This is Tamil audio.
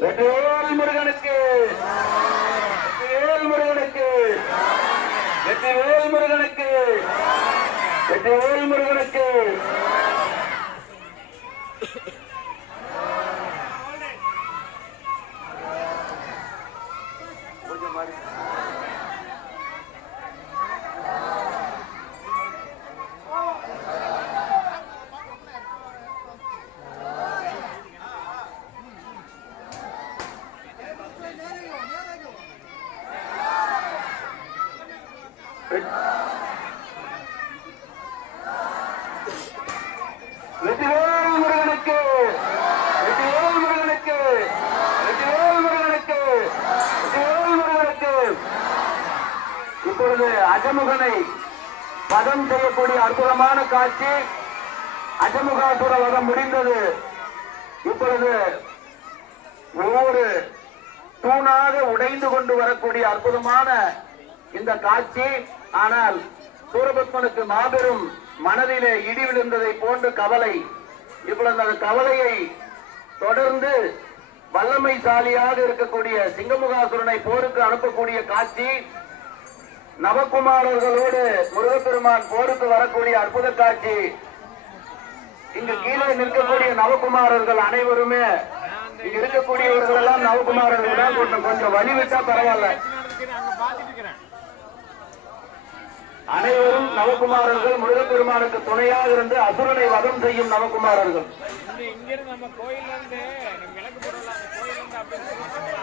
வெற்றிவேல் முருகனுக்கு, வெற்றிவேல் முருகனுக்கு, வெற்றிவேல் முருகனுக்கு, வெற்றிவேல் முருகனுக்கு. வெற்றிவேல் முருகனுக்கு, வெற்றிவேல் முருகனுக்கு, வெற்றிவேல் முருகனுக்கு, வெற்றிவேல் முருகனுக்கு. இப்பொழுது அஜமுகனை வதம் செய்யக்கூடிய அற்புதமான காட்சி. அஜமுகாசுர வதம் முடிந்தது. இப்பொழுது ஒவ்வொரு தூணாக உடைந்து கொண்டு வரக்கூடிய அற்புதமான இந்த காட்சி. ஆனால் சூரபத்மனுக்கு மாபெரும் மனதிலே இடி விழுந்ததை போன்று கவலை. இப்பொழுது அந்த கவலையை தொடர்ந்து வல்லமைசாலியாக இருக்கக்கூடிய சிங்கமுகாசுரனை போருக்கு அனுப்பக்கூடிய காட்சி. நவகுமாரர்களோடு முருகப்பெருமான் போருக்கு வரக்கூடிய அற்புத காட்சி. இங்கு கீழே நிற்கக்கூடிய நவகுமாரர்கள் அனைவருமே, இங்க இருக்கக்கூடியவர்கள் எல்லாம் நவகுமாரர்கள் தான். கொஞ்சம் வழிவிட்டா பரவாயில்ல. அனைவரும் நவகுமாரர்கள், முருகப்பெருமானுக்கு துணையாக இருந்து அசுரனை வதம் செய்யும் நவகுமாரர்கள். இங்கிருந்து நம்ம கோயில இருந்து விளக்கு போடலாம். கோயில இருந்து